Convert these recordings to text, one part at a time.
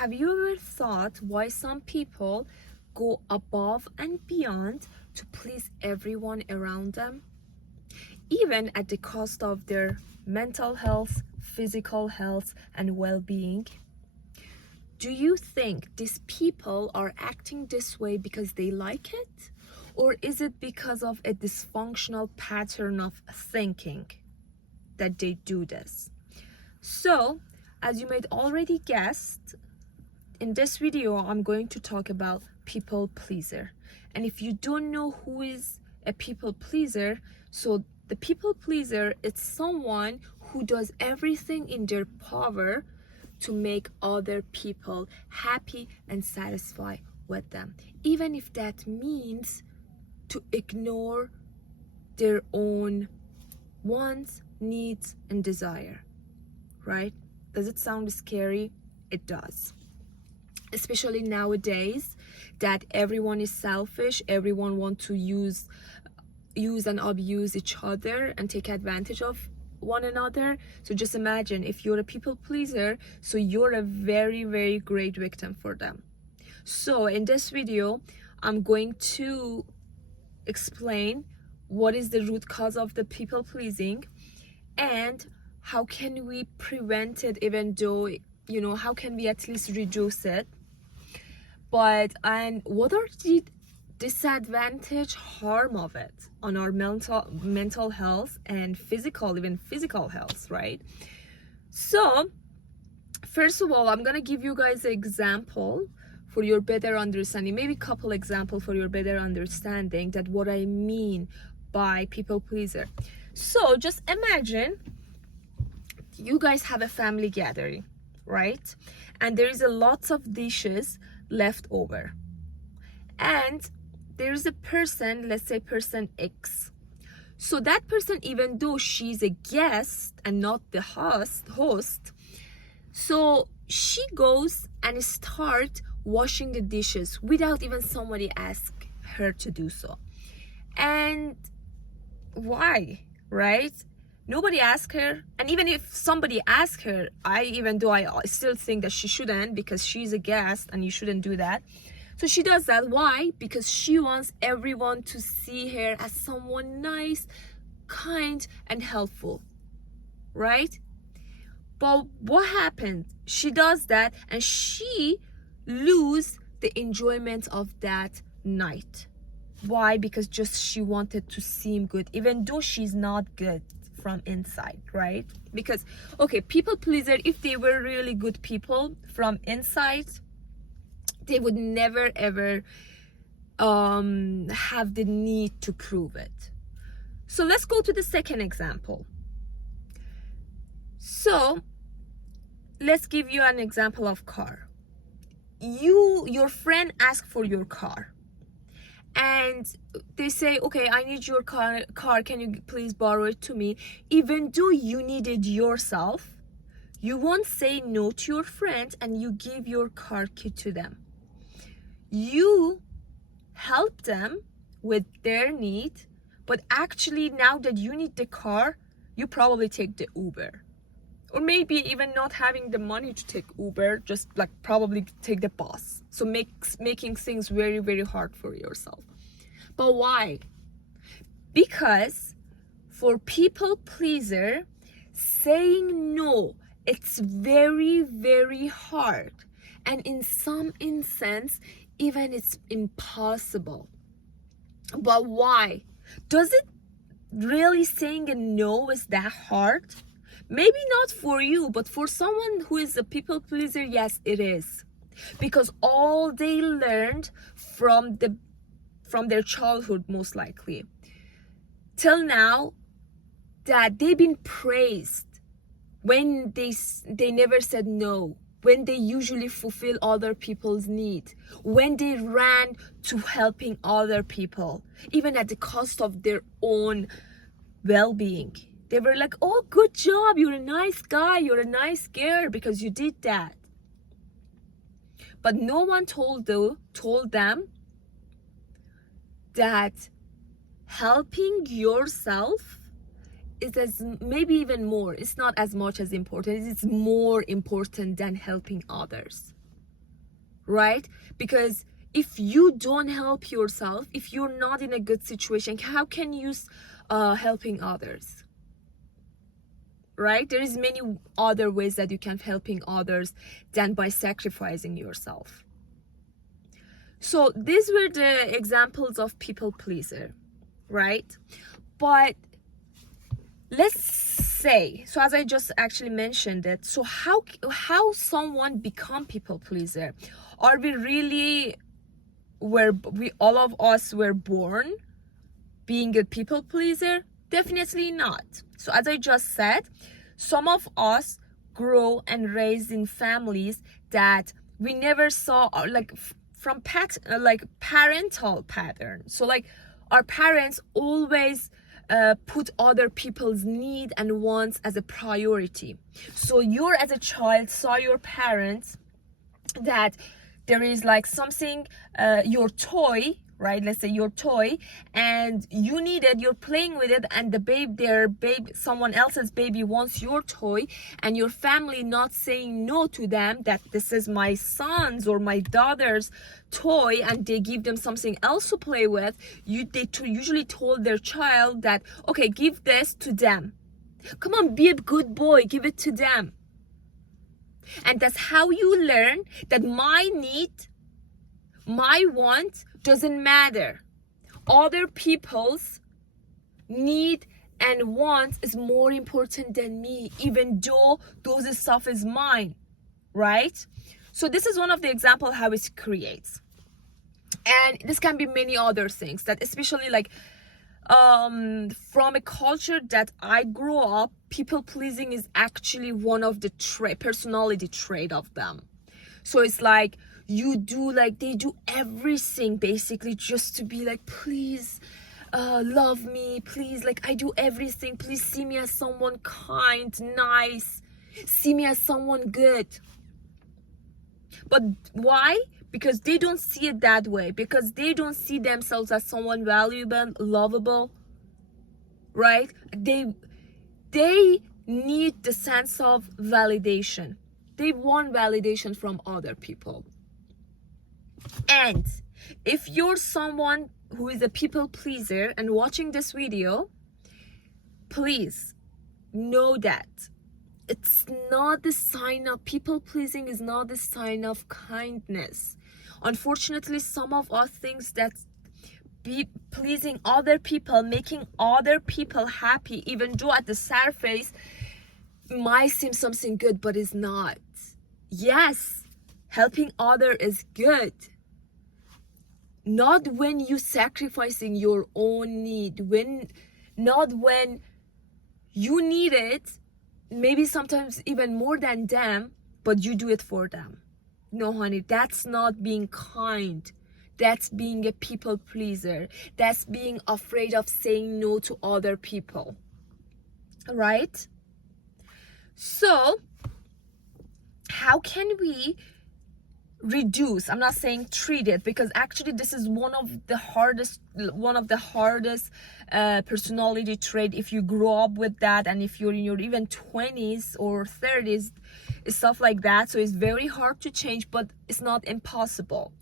have you ever thought why some people go above and beyond to please everyone around them, even at the cost of their mental health, physical health, and well-being? Do you think these people are acting this way because they like it? Or is it because of a dysfunctional pattern of thinking that they do this? So, as you might already guessed, in this video, I'm going to talk about people pleaser. And if you don't know who is a people pleaser, so the people pleaser is someone who does everything in their power to make other people happy and satisfied with them, even if that means to ignore their own wants, needs, and desire. Right? Does it sound scary? It does. Especially nowadays that everyone is selfish, everyone wants to use and abuse each other and take advantage of one another. So just imagine if you're a people pleaser, so you're a very, very great victim for them. So in this video, I'm going to explain what is the root cause of the people pleasing and how can we prevent it, even though, how can we at least reduce it? And what are the disadvantage, harm of it on our mental health and even physical health, right? So first of all, I'm gonna give you guys an example for your better understanding, maybe a couple examples for your better understanding that what I mean by people pleaser. So just imagine you guys have a family gathering, right? And there is a lots of dishes left over. And there's a person, let's say person X. So that person, even though she's a guest and not the host, so she goes and start washing the dishes without even somebody ask her to do so. And why, right? Nobody asked her, and even if somebody asked her, even though I still think that she shouldn't, because she's a guest and you shouldn't do that. So she does that. Why? Because she wants everyone to see her as someone nice, kind, and helpful, right? But what happened? She does that and she lose the enjoyment of that night. Why? Because just she wanted to seem good, even though she's not good from inside, right? Because, okay, people pleaser, if they were really good people from inside, they would never ever have the need to prove it. So let's go to the second example. So let's give you an example of car. Your friend asks for your car and they say, okay, I need your car, can you please borrow it to me? Even though you need it yourself, you won't say no to your friend and you give your car key to them. You help them with their need, but actually now that you need the car, you probably take the Uber. Or maybe even not having the money to take Uber, just like probably take the bus. So making things very, very hard for yourself. But why? Because for people pleaser, saying no, it's very, very hard. And in some instance, even it's impossible. But why? Does it really saying a no is that hard? Maybe not for you, but for someone who is a people pleaser, yes, it is. Because all they learned from their childhood, most likely, till now, that they've been praised when they never said no, when they usually fulfill other people's need, when they ran to helping other people, even at the cost of their own well-being. They were like, oh, good job, you're a nice guy, you're a nice girl because you did that. But no one told them that helping yourself is maybe even more, it's not as much as important, it's more important than helping others. right? Because if you don't help yourself, if you're not in a good situation, how can you helping others, right? There is many other ways that you can helping others than by sacrificing yourself. So these were the examples of people pleaser, right? But let's say, so as I just actually mentioned it, so how someone become people pleaser? Are we really, all of us were born being a people pleaser? Definitely not. So as I just said, some of us grow and raised in families that we never saw, like from parental pattern. So like our parents always put other people's need and wants as a priority. So you're, as a child, saw your parents that there is like something, your toy, right? Let's say your toy, and you need it, you're playing with it, and someone else's baby wants your toy, and your family not saying no to them, that this is my son's or my daughter's toy, and they give them something else to play with. They usually told their child that, okay, give this to them. Come on, be a good boy, give it to them. And that's how you learn that my need, my want doesn't matter. Other people's need and wants is more important than me, even though those stuff is mine, right? So this is one of the examples how it creates. And this can be many other things, that especially like from a culture that I grew up, people pleasing is actually one of the personality trait of them. So it's like they do everything basically just to be like, please love me, please, like I do everything, please see me as someone kind, nice, see me as someone good. But why? Because they don't see it that way, because they don't see themselves as someone valuable, lovable, right? They need the sense of validation. They want validation from other people. And if you're someone who is a people pleaser and watching this video, please know that it's not the sign of people pleasing, is not the sign of kindness. Unfortunately, some of us thinks that pleasing other people, making other people happy, even though at the surface might seem something good, but it's not. Yes, helping other is good. Not when you sacrificing your own need, not when you need it, maybe sometimes even more than them, but you do it for them. No, honey, that's not being kind. That's being a people pleaser. That's being afraid of saying no to other people, right? So how can we reduce, I'm not saying treat it, because actually this is one of the hardest personality trait. If you grow up with that, and if you're in your even 20s or 30s, stuff like that, so it's very hard to change, but it's not impossible.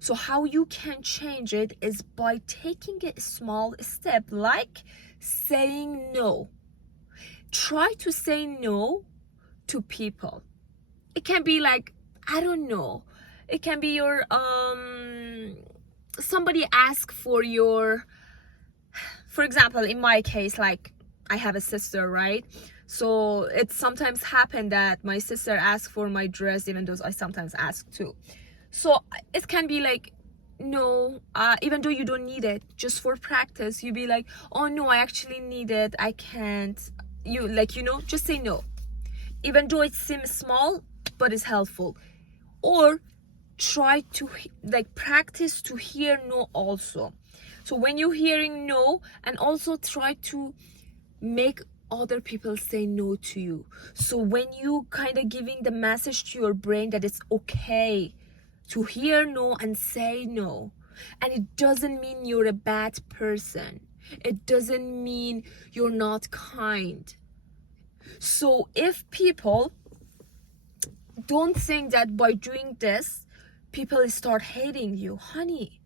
So how you can change it is by taking a small step, like saying no. Try to say no to people. It can be like, I don't know, it can be your somebody ask for example, in my case, like I have a sister, right? So it sometimes happen that my sister asks for my dress, even though I sometimes ask too. So it can be like, no, even though you don't need it, just for practice, you be like, oh no, I actually need it, I can't. Just say no, even though it seems small, but it's helpful. Or try to practice to hear no also. So when you're hearing no, and also try to make other people say no to you. So when you kind of giving the message to your brain that it's okay to hear no and say no, and it doesn't mean you're a bad person, it doesn't mean you're not kind. So if people don't think that by doing this people start hating you. Honey,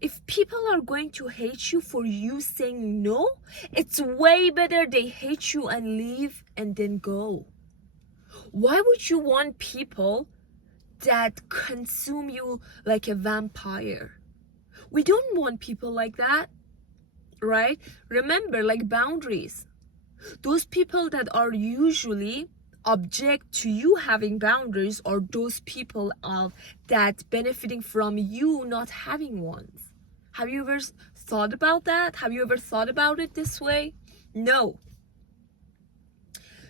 if people are going to hate you for you saying no, it's way better they hate you and leave and then go. Why would you want people that consume you like a vampire? We don't want people like that, right? Remember, like boundaries. Those people that are usually object to you having boundaries are those people that benefiting from you not having ones. Have you ever thought about that? Have you ever thought about it this way? No.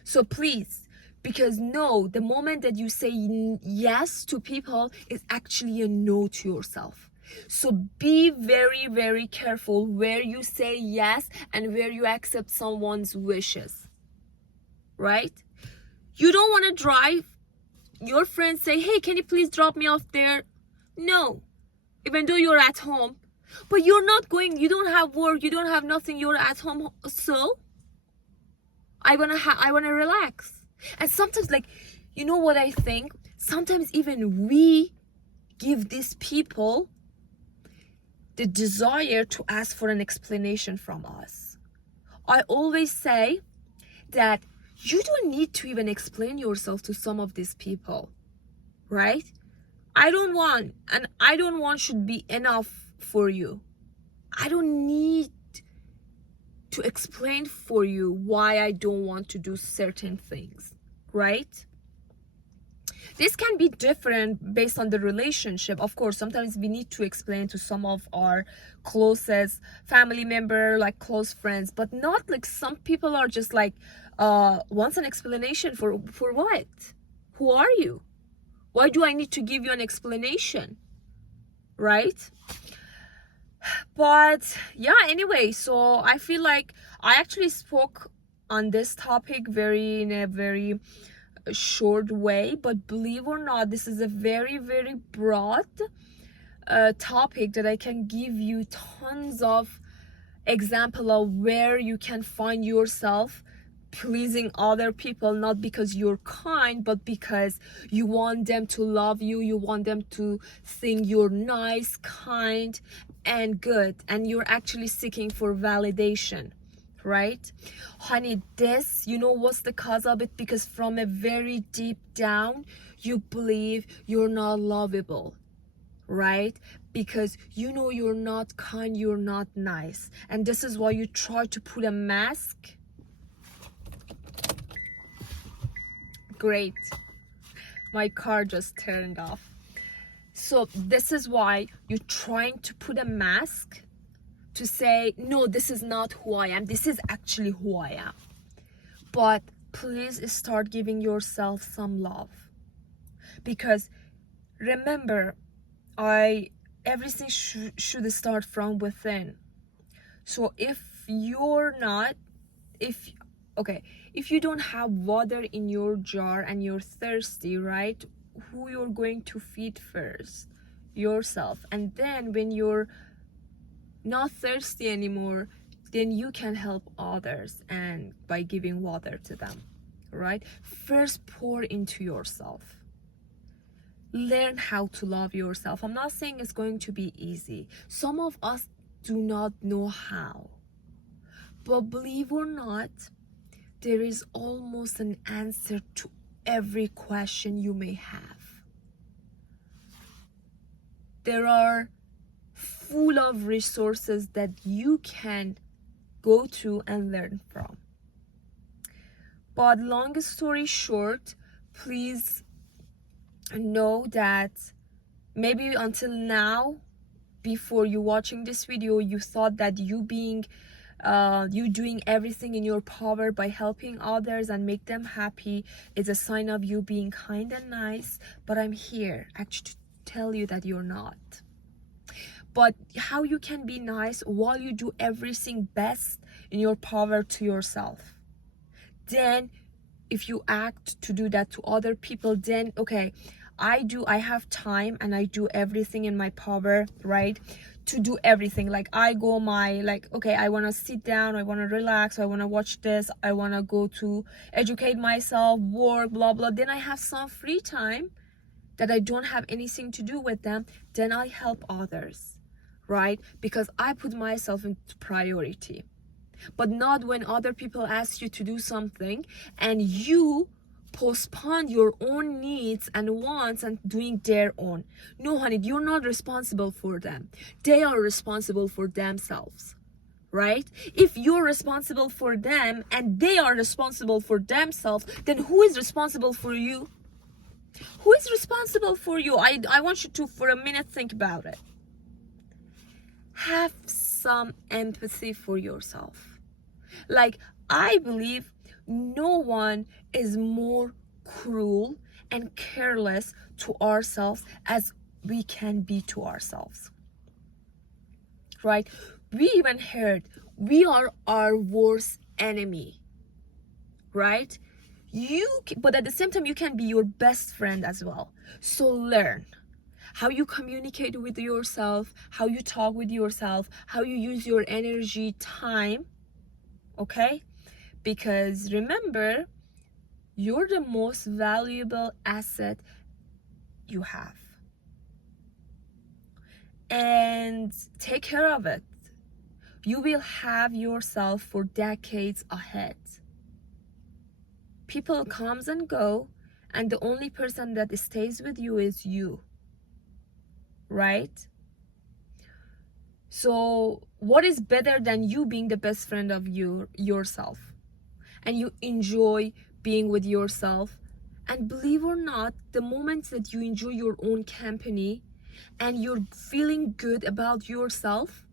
So please, because no, the moment that you say yes to people is actually a no to yourself. So be very, very careful where you say yes and where you accept someone's wishes, right? You don't want to drive. Your friends say, hey, can you please drop me off there? No, even though you're at home. But you're not going, you don't have work, you don't have nothing, you're at home. So I wanna relax. And sometimes, like, you know what I think? Sometimes even we give these people the desire to ask for an explanation from us. I always say that you don't need to even explain yourself to some of these people, right? I don't want should be enough for you. I don't need to explain for you why I don't want to do certain things, right? This can be different based on the relationship. Of course, sometimes we need to explain to some of our closest family member, like close friends, but not like some people are just like, wants an explanation for what? Who are you? Why do I need to give you an explanation? Right? But yeah, anyway, so I feel like I actually spoke on this topic in a very short way, but believe or not, this is a very, very broad topic that I can give you tons of example of where you can find yourself pleasing other people, not because you're kind, but because you want them to love you, you want them to think you're nice, kind, and good, and you're actually seeking for validation, right? Honey, this, you know what's the cause of it? Because from a very deep down, you believe you're not lovable, right? Because you know you're not kind, you're not nice, and this is why you try to put a mask. Great, my car just turned off. So this is why you're trying to put a mask to say, no, this is not who I am, this is actually who I am. But please start giving yourself some love, because remember, everything should start from within. So if you don't have water in your jar and you're thirsty, right? Who you're going to feed first? Yourself. And then when you're not thirsty anymore, then you can help others and by giving water to them, right? First, pour into yourself. Learn how to love yourself. I'm not saying it's going to be easy. Some of us do not know how. But believe or not, there is almost an answer to every question you may have. There are full of resources that you can go to and learn from. But long story short, please know that maybe until now, before you watching this video, you thought that you doing everything in your power by helping others and make them happy is a sign of you being kind and nice. But I'm here actually to tell you that you're not. But how you can be nice while you do everything best in your power to yourself? Then if you act to do that to other people, then okay, I have time and I do everything in my power, right, to do everything. Like I go okay, I want to sit down, I want to relax, I want to watch this, I want to go to educate myself, work, blah blah. Then I have some free time, that I don't have anything to do with them, then I help others, right? Because I put myself into priority. But not when other people ask you to do something and you postpone your own needs and wants and doing their own. No, honey, you're not responsible for them. They are responsible for themselves, right? If you're responsible for them and they are responsible for themselves, then who is responsible for you? Who is responsible for you? I want you to, for a minute, think about it. Have some empathy for yourself. Like, I believe no one is more cruel and careless to ourselves as we can be to ourselves, right? We even heard we are our worst enemy, right? But at the same time, you can be your best friend as well. So learn how you communicate with yourself, how you talk with yourself, how you use your energy, time, okay? Because remember, you're the most valuable asset you have. And take care of it. You will have yourself for decades ahead. People comes and go, and the only person that stays with you is you, right? So what is better than you being the best friend of yourself, and you enjoy being with yourself? And believe or not, the moments that you enjoy your own company and you're feeling good about yourself,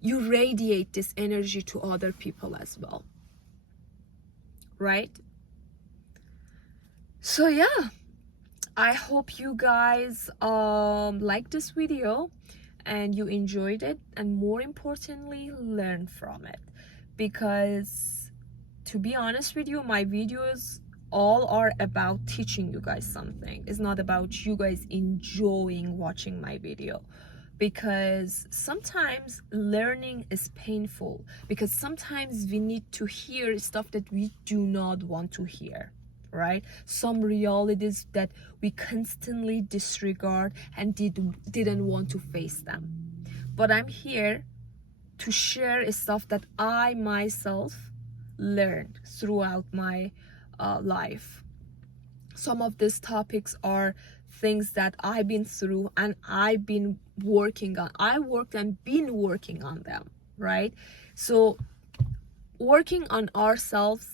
you radiate this energy to other people as well, right? So yeah, I hope you guys like this video and you enjoyed it, and more importantly, learn from it. Because to be honest with you, my videos all are about teaching you guys something. It's not about you guys enjoying watching my video. Because sometimes learning is painful, because sometimes we need to hear stuff that we do not want to hear, right? Some realities that we constantly disregard and didn't want to face them. But I'm here to share stuff that I myself learned throughout my life. Some of these topics are things that I've been through and I've been working on. I worked and been working on them, right? So working on ourselves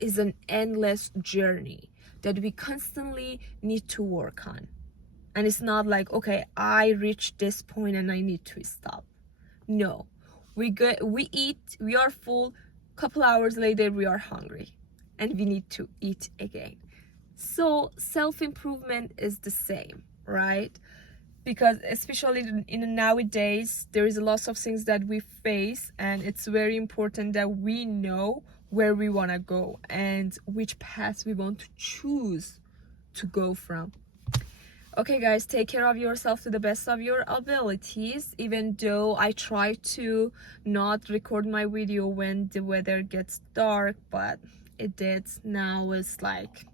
is an endless journey that we constantly need to work on. And it's not like, okay, I reached this point and I need to stop. No, we eat, we are full, couple hours later we are hungry and we need to eat again. So self-improvement is the same, right? Because especially in nowadays, there is a lot of things that we face, and it's very important that we know where we want to go and which path we want to choose to go from. Okay guys, take care of yourself to the best of your abilities. Even though I try to not record my video when the weather gets dark, but it did. Now it's like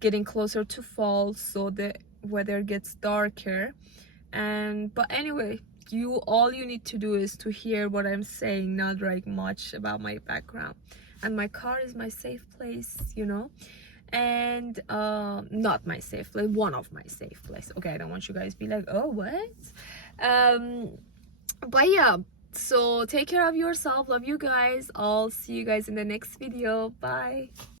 getting closer to fall, so the weather gets darker. But anyway, all you need to do is to hear what I'm saying, not like much about my background. And my car is my safe place, you know. And not my safe place, one of my safe place. Okay, I don't want you guys to be like, oh, what? But yeah, so take care of yourself. Love you guys. I'll see you guys in the next video. Bye.